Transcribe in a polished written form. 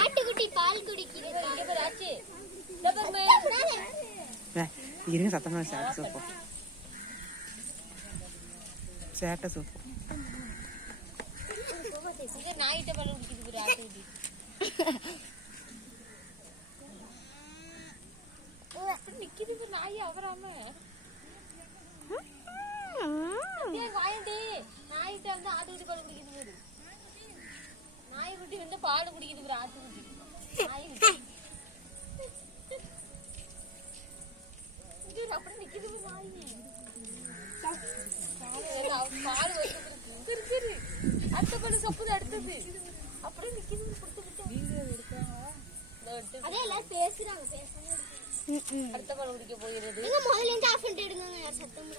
ஆட்டுக்குட்டி பால் குடிக்குது. இருங்க சத்தமா சேட்டை சோப்போம். சேட்டை சோப்போம். நாயிட்ட பால் குடிக்குது ஆட்டுக்குட்டி. நிக்குது நாய் அவராம வாயண்டி. நாயிட்ட வந்து ஆட்டுக்குட்டி பால் குடிக்குது. நாய்க்குட்டி வந்து பால் குடிக்குது ஆட்டுக்குட்டி. நாய்க்குட்டி அப்படி நிக்குது நாய். பால் வச்சு அடுத்த பால் சப்புது அடுத்தது அப்படியே நிக்குது. அதே எல்லாரும் பேசுறாங்க. அடுத்த பால் குடிக்க போயிடுது. முதல்ல இருந்து ஆஃப் பண்ணிட்டு எடுங்க. சத்தம்